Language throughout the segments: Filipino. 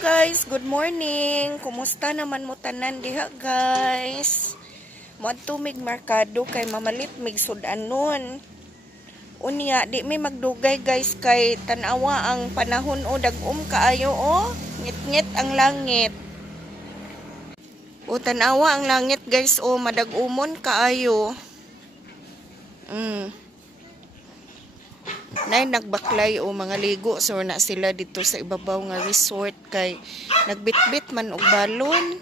guys, good morning. Kumusta naman mo tanan diha guys? Moadto mig merkado kay mamalit mig sudanon. Unya di may magdugay guys kay tanawa ang panahon o dag-um kaayo o. Ngit-ngit ang langit. O tanawa ang langit guys o madag-umon kaayo. Nay nagbaklay o mga ligo so na sila dito sa ibabaw nga resort kay nagbitbit man og balon.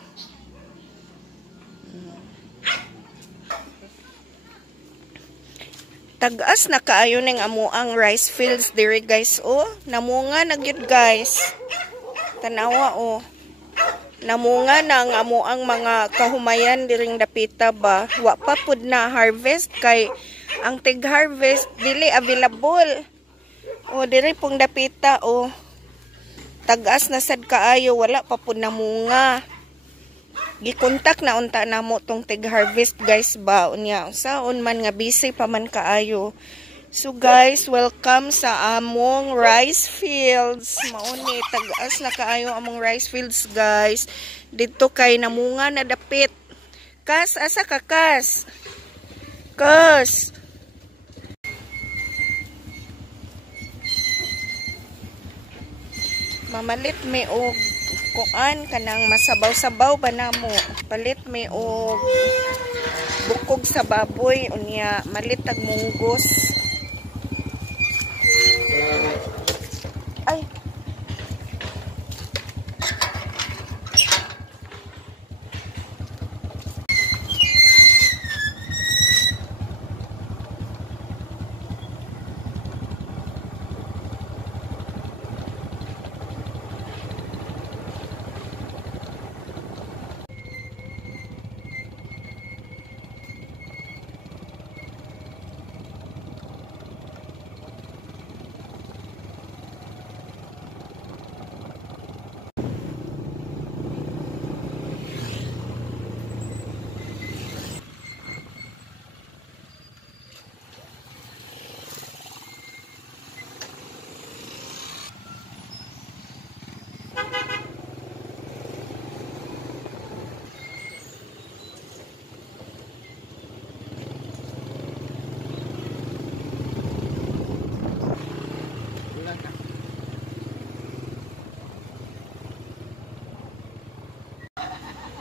Tagas na kaayo ning amuang rice fields diri guys o. Namunga na gyud guys. Tanawa o. Namunga na ang amuang mga kahumayan diring dapita ba. Wa pa pud na harvest kay ang tig-harvest dili available. O diri pong dapita o. Tagas na sad kaayo wala pa pud namunga. Gikontak na unta namo tong tig-harvest guys ba. Unya saon man nga busy pa man kaayo. So guys, welcome sa among rice fields. Mauni tagas na kaayo among rice fields guys. Dito kay namunga na dapit. Kas asa ka kas? Kas. Mamalit may og kuan kanang masabaw-sabaw ba namo. Palit may og bukog sa baboy unya malitag munggos. Ay.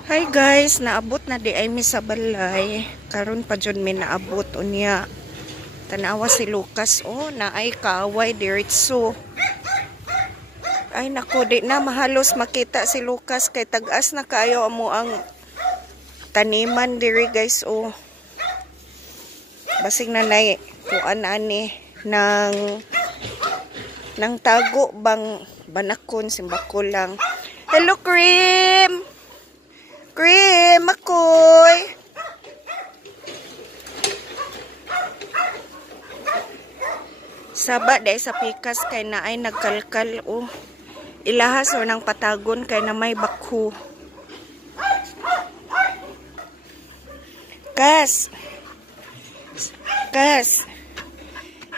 Hi guys, naabot na di ay mi sa balay. Karon pa jud mi naabot unya. Tanawa si Lucas oh, na ay kaaway diretso. Ay nako, di na mahalos makita si Lucas kay tagas na kaayo amo ang taniman diri guys oh. Basig na nay kuan ani nang tago bang banakon simbako lang. Hello Cream. Cream, makoy. Saba day sa pikas kay naay nagkalkal o. Ilahas o nang patagon kay na may bakho. Kas. Kas.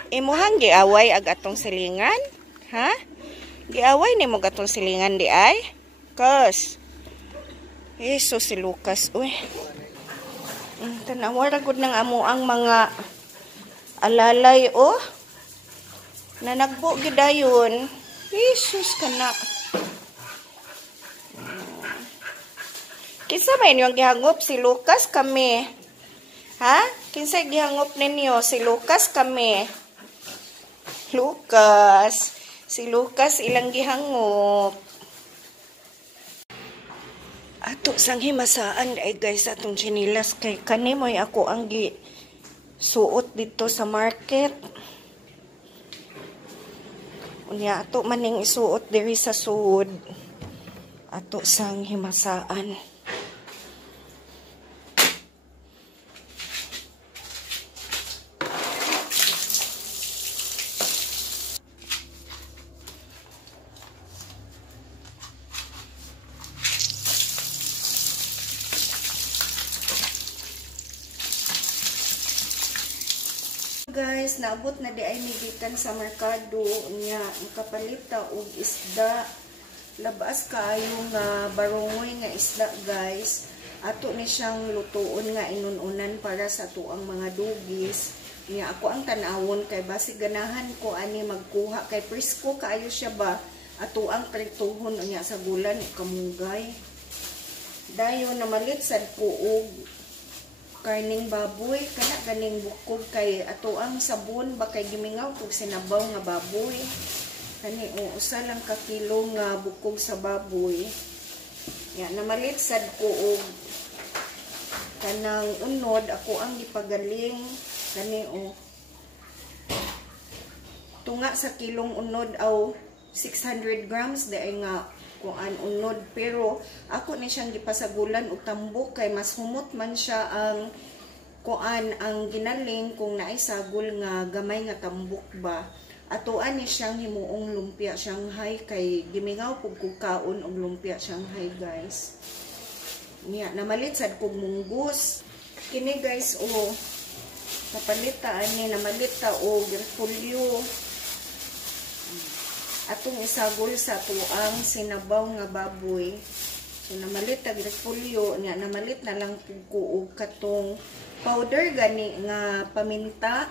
Imuhang giaway ag atong silingan? Ha? Giaway ni mo gatong silingan di ay? Kas. Eso si Lucas, uy. Tanawa ragod ng amo ang mga alalay, oh. Na nagbo gidayon. Jesus kana. Kinsa ba inyong gihangop si Lucas kami? Ha? Kinsa gihangop ninyo si Lucas kami? Lucas. Si Lucas ilang gihangop. Ato sang himasaan ay guys atong chinilas kay kani moy ako ang gi suot dito sa market. Unya ato maning isuot diri sa sud. Ato sang himasaan. Guys, naabot na di ay migikan sa merkado niya. Kapalit ta og isda. labas kaayo nga barungoy nga isda guys. Ato ni siyang lutuon nga inununan para sa tuang mga dugis. Niya ako ang tanawon kay basi ganahan ko ani magkuha kay presko kaayo siya ba. Ato ang prituhon niya sa gulan kamunggay. Dayon namalit sad ko og karning baboy kana ganing bukog kay ato ang sabon ba kay gimingaw kog sinabaw nga baboy. Kani usa lang ka kilo nga bukog sa baboy. Ya namalit sad ko og kanang unod ako ang gipagaling kani tunga sa kilong unod aw 600 grams day nga kuan unod pero ako ni siyang gipasagulan og tambok kay mas humot man siya ang kuan ang ginaling kung naay sagol nga gamay nga tambok ba. Atoan ni siyang himuong lumpia Shanghai kay gimingaw pug kaon og lumpia Shanghai guys. Niya namalit sad kog munggos. Kini guys kapalitaan ni namalit ta og repolyo. Atong isagol sa tuang sinabaw nga baboy. So namalit ta repolyo niya namalit na lang pug ko og katong powder gani nga paminta,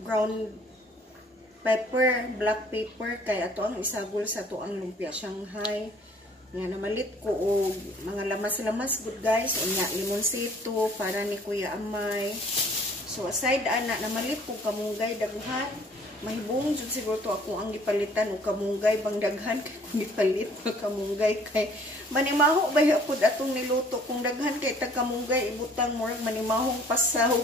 ground pepper, black pepper kay ato ang isagol sa tuang lumpia Shanghai. Nga namalit ko og mga lamas-lamas good guys unya limonsito para ni Kuya Amay. So aside ana namalit ko kamunggay daghan. Mahibong jud siguro to ako ang gipalitan og kamunggay bang daghan kay kung gipalit og kamunggay kay manimaho ba pud atong niluto kung daghan kay tag kamunggay ibutang murag manimahong pasaw.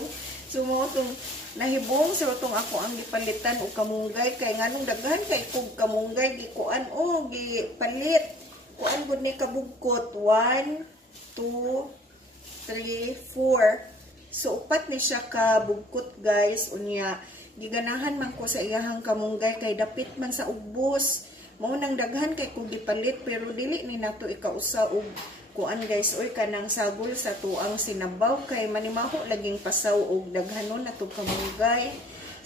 So mo tong nahibong sa itong ako ang gipalitan o kamunggay kay nganong daghan kay kog kamunggay gikuan o gipalit kuan gud ni kabugkot 1 2 3 4 so upat ni siya ka bugkot guys unya giganahan man ko sa iyahang kamunggay kay dapit man sa ubos mao nang daghan kay kog gipalit pero dili ni nato ikausa og kuan guys oy kanang sagol sa tuang sinabaw kay manimaho laging pasaw og daghanon nato kamunggay.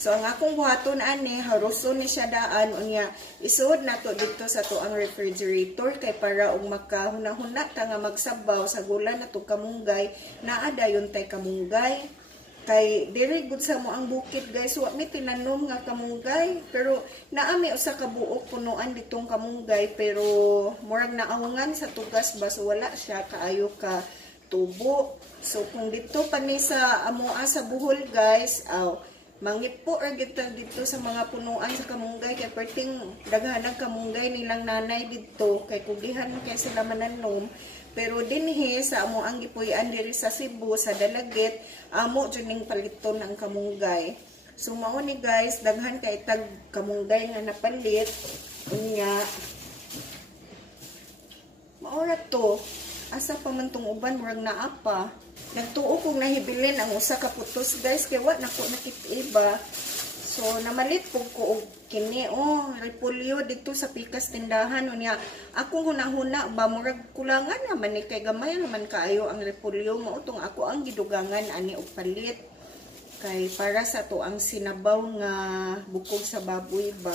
So ang akong buhaton ani haruson ni siya daan unya isuod nato dito sa tuang refrigerator kay para og makahuna-huna ta nga magsabaw sa gula nato kamunggay naa dayon tay kamunggay. Kay diri gud sa mo ang bukid guys wa mi tinanom nga kamunggay pero naami usa ka buok punuan ditong kamunggay pero murag naawungan sa tugas ba so wala siya kaayo ka tubo. So kung dito pa ni sa amoa sa buhol guys mangipo ra kita dito sa mga punuan sa kamunggay kay perting daghanang kamunggay nilang nanay dito kay kugihan kay sila mananom. Pero dinhi sa amo ang gipuy-an diri sa Cebu sa Dalagit amo jud ning paliton ang kamunggay. So mao ni guys daghan kay tag kamunggay nga napalit unya mao ra to asa pa man tong uban murag naa pa nagtuo kog nahibilin ang usa ka putos guys kay wa nako nakit-iba. So namalit pug ko og kini repolyo dito sa pikas tindahan unya akong hunahuna ba murag kulangan naman ni kay gamay naman kaayo ang repolyo mao tong ako ang gidugangan ani og palit kay para sa to ang sinabaw nga bukog sa baboy ba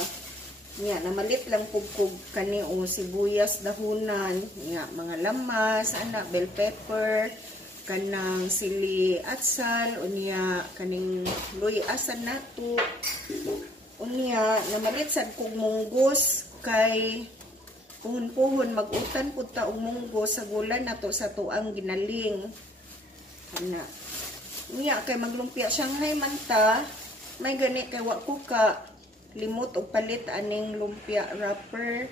niya namalit lang pug ko kani sibuyas dahonan niya mga lamas ana bell pepper kanang sili atsal unya kaning luy asan nato unya namalit sad kog munggos kay puhon-puhon mag-utan pud ta og munggos sa gulan nato sa tuang ginaling ana unya kay maglumpia Shanghai man ta may gani kay wa ko ka limot og palit aning lumpia wrapper.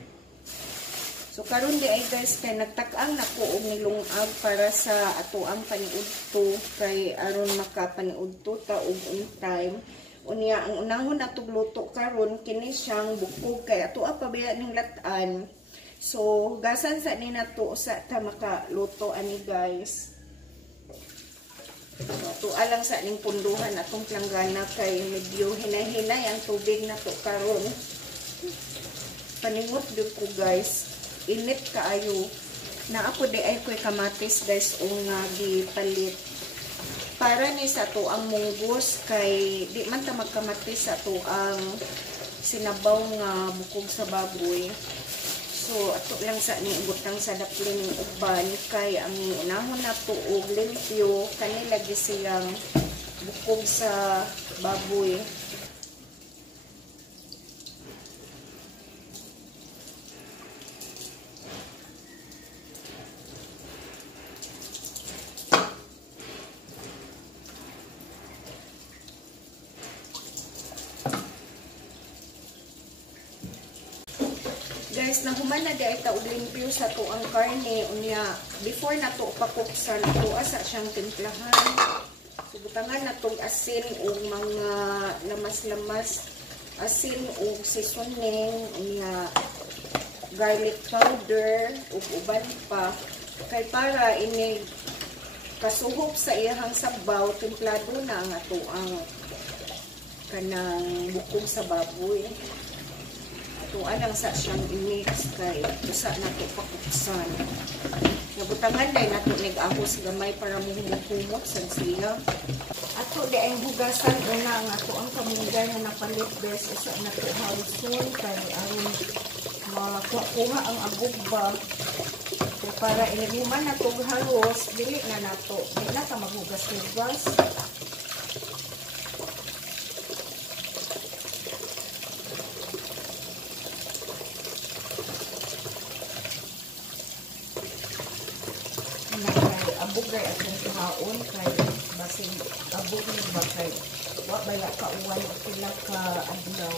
So karon di ay guys kay nagtak-ang nako og nilungag para sa ato ang paniudto kay aron makapaniudto ta og on time. Unya ang unahon natong luto karon kini siyang bukog kay ato pa biya ning latan. So gasan sa ni nato sa ta makaluto ani guys. So alang sa ning punduhan atong planggana kay medyo hinay-hinay ang tubig nato karon. Paningot gyud ko guys. Init kaayo na ako di ay ko'y kamatis guys o nga gipalit para ni sa to ang munggos kay di man ta magkamatis sa to ang sinabaw nga bukog sa baboy. So So ato lang sa niibutang sa daplin ng uban kay ang unahon na tuog limpyo kani lagi siyang bukog sa baboy. Guys, nahuman na di ay taog limpyo sa to ang karne unya before na to pakuksan to asa siyang timplahan. So butangan na tong asin o mga lamas-lamas, asin o seasoning unya garlic powder ug uban pa kay para ini kasuhop sa iyang sabaw templado na ang ato ang kanang bukog sa baboy. Tuan lang sa siyang i-mix kay usa na to pakuksan. Nabutangan dahil nato nag-ahos gamay para muhumot sa siya. Ato di ay hugasan una ang ato ang kamunggay na napalit bes usa na to hauson kay aron makuha ang agugba. Kaya para inihuman na to halos, dili na nato. Di na ka maghugas-hugas. Abugay at yung tuhaon kay basing abog ni ba kay wa bala ka uwan o pila ka adlaw.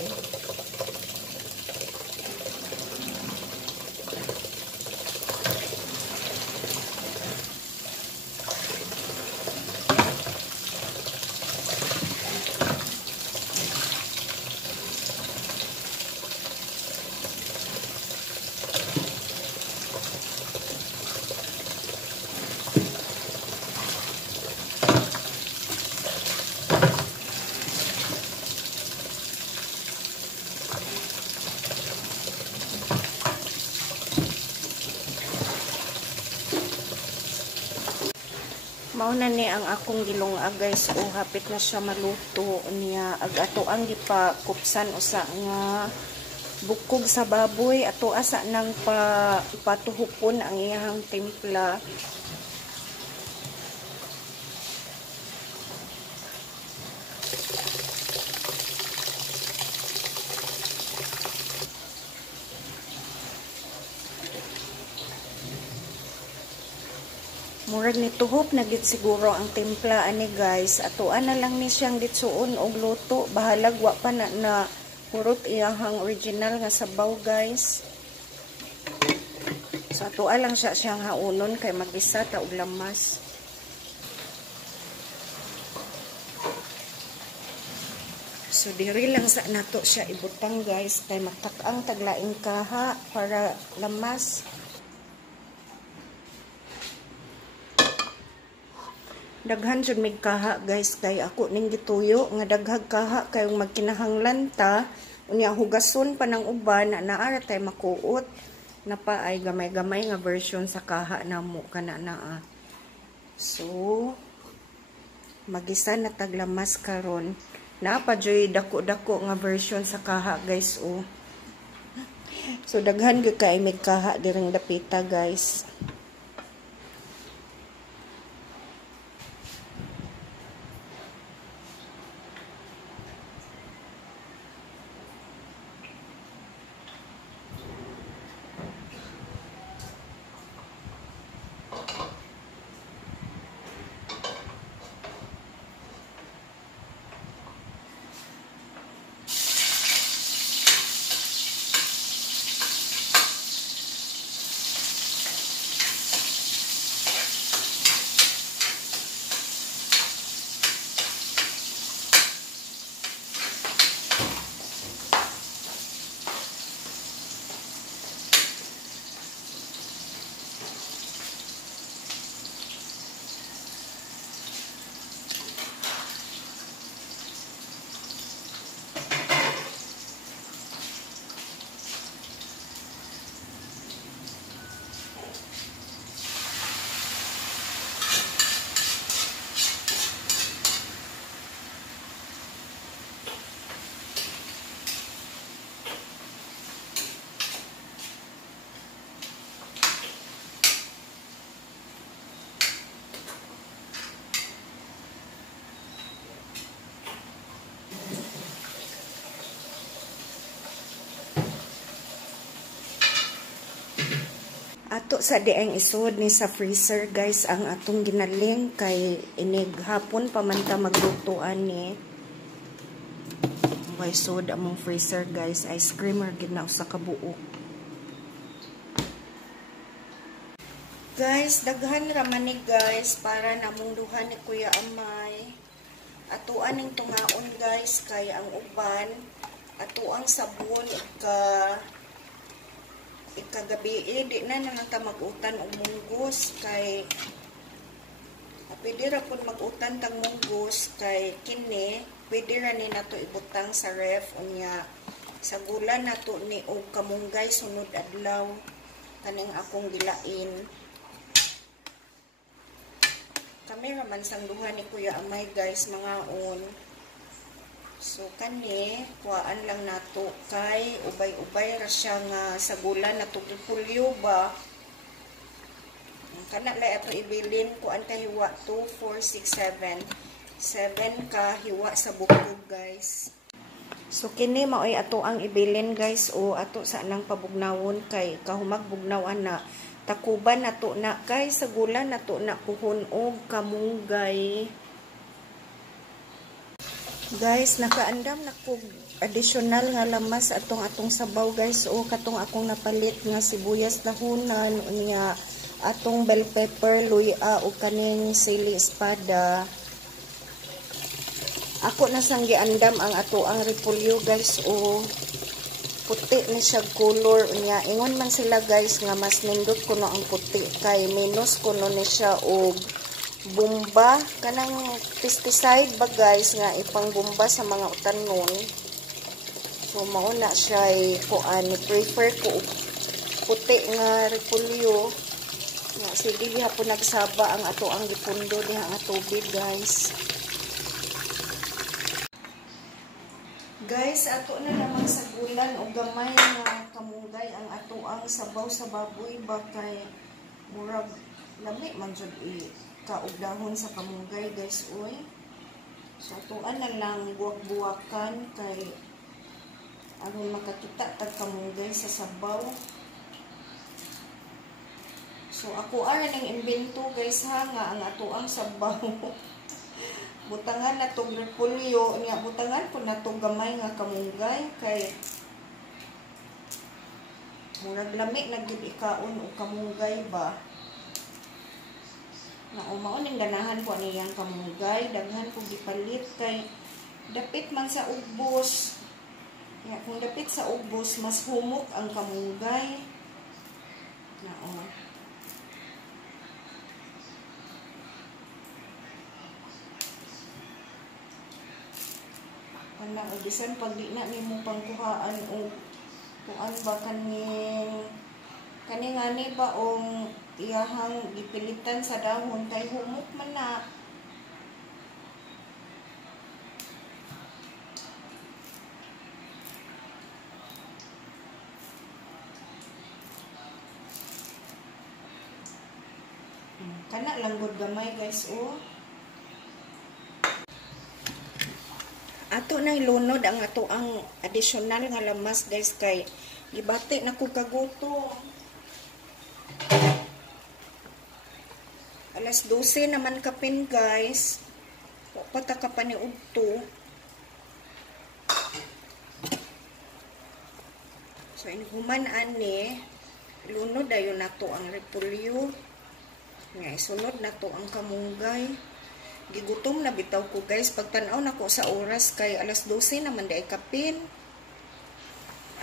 Mauna ni ang akong gilunga guys o hapit na siya maluto niya ag ato ang gipakupsan usa nga bukog sa baboy ato asa nang patuhupon ang iyang timpla. Murag ni tuhop na gid siguro ang timpla ani guys. Atoan na lang ni siyang ditsuon og luto. Bahalag wa pa na hurot iyang original nga sabaw guys. So atoan lang siya siyang haunon kay magisa ta og lamas. So diri lang sa nato siya ibutang guys kay makak-ang taglaing kaha para lamas. Daghan jud mig kaha guys kay ako ning gituyo nga daghag kaha kay magkinahanglan ta unya hugason pa ng uban na naara tay makuot na pa ay gamay-gamay nga version sa kaha namo kana naa. So magisa na taglamas karon. Na pa joy dako-dako nga version sa kaha guys oh. So daghan gyud kay mig kaha direng dapita guys. Ato sa diang isod ni sa freezer guys ang atong ginaling kay inig hapon pa man ta maglutuan ni. Okay, sod among freezer guys, ice cream or ginaw sa kabuok. Guys, daghan raman ni guys para namong duha ni Kuya Amay. Atuan ning tungaon guys kay ang uban ato ang sabon ikagabi di na nang ta magutan og munggos kay pwede ra pud magutan tang munggos kay kini pwede ra ni nato ibutang sa ref unya sa gulan nato ni og kamunggay sunod adlaw kaning akong gilain. Kami raman sang duha ni Kuya Amay guys mga on. So kani kuhaan lang nato kay ubay-ubay ra siya nga sa gulan nato gipulyo ba. Kana lay ato ibilin kuan ka hiwa 2 4 6 7 ka hiwa sa bukog guys. So kini maoy ato ang ibilin guys o ato sa nang pabugnawon kay kahumag bugnawan na takuban nato na kay sa gulan nato na puhon og kamunggay. Guys, nakaandam na ko additional nga lamas atong sabaw guys o katong akong napalit nga sibuyas dahonan unya atong bell pepper, luya o kaning sili espada. Ako na sang giandam ang ato ang repolyo guys o puti ni siya color unya ingon man sila guys nga mas nindot kuno ang puti kay minus kuno ni siya og bomba kanang pesticide ba guys nga ipang bomba sa mga utanon. So mao na siya kuan prefer ko puti nga repolyo nga sige hapon nagsaba ang ato ang gipundo diha nga tubig guys. Guys, ato na namang sa gulan o gamay nga kamunggay ang ato ang sabaw sa baboy ba kay murag lami man jud kaugdahon sa kamunggay guys oy. So atuan na lang buwak-buwakan kay aron makakita tag kamunggay sa sabaw. So ako ara ning imbento guys ha nga ang ato ang sabaw. Butangan na tong repolyo niya butangan po na tong gamay nga kamunggay kay murag lami nagid ikaon og kamunggay ba. Na umao ning ganahan po niyang kamunggay daghan ko gipalit kay dapit man sa ubos. Ya kung dapit sa ubos mas humok ang kamunggay. Na na o bisan pag di na nimo pangkuhaan o kuan ba kani ngani ba ong iyahang gipilitan sa dahon kay humok man na. Kana lang gud gamay guys o. Ato nang lunod ang ato ang additional nga lamas guys kay gibati na ko kagutom. Alas 12 naman kapin guys. Wa pa ta ka paniudto. So inhuman ani lunod dayon nato ang repolyo. Nga isunod nato ang kamunggay. Gigutom na bitaw ko guys pagtanaw nako sa oras kay alas 12 naman day kapin.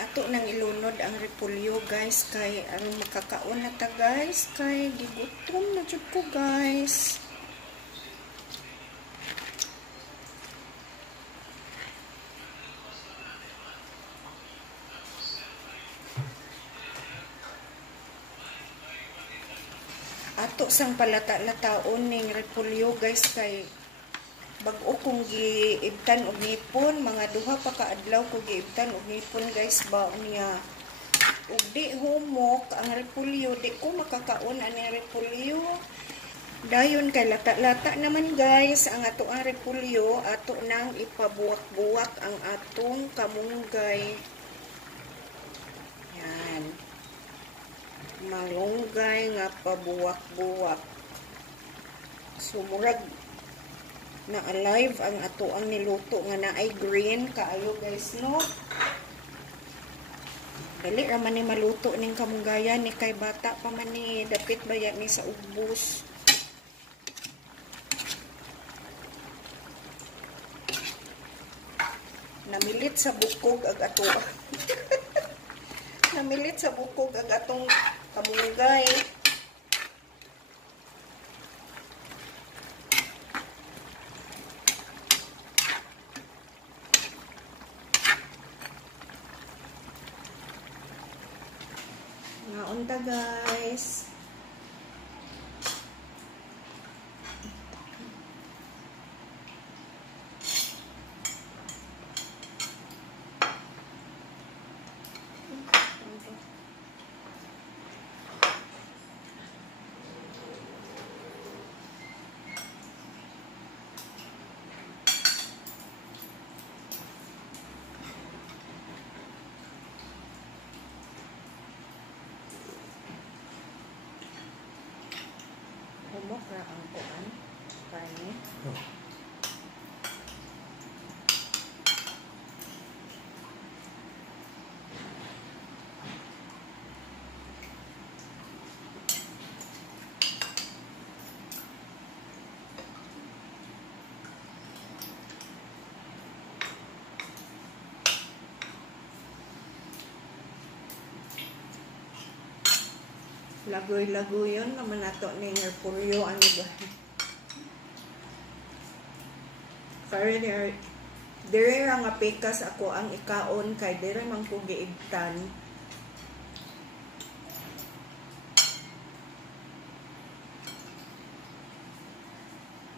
Ato nang ilunod ang repolyo guys kay aron makakaon na ta guys kay gigutom na jud ko guys. Ato sang palata-lataon ning repolyo guys kay bag-o kong giibtan og ngipon mga duha pa ka adlaw ko giibtan og ngipon guys ba unya ug di humok ang repolyo di ko makakaon ani repolyo dayon kay lata-lata naman guys ang ato ang repolyo ato nang ipabuwak-buwak ang atong kamunggay yan malunggay nga pabuwak-buwak. So murag na alive ang ato ang niluto nga na ay green kaayo guys no. Dali raman ni maluto ning kamunggayan ni kay bata pa man ni dapit baya ni sa ubos. Namilit sa bukog ag ato. Namilit sa bukog ag atong kamunggay. Ngaunta guys. Humok na ang kuan. Karne. Lagoy-lagoy yun naman nato ni Herpulyo ano ba? Kaya dire nga pekas ako ang ikaon kay dire man ko giibtan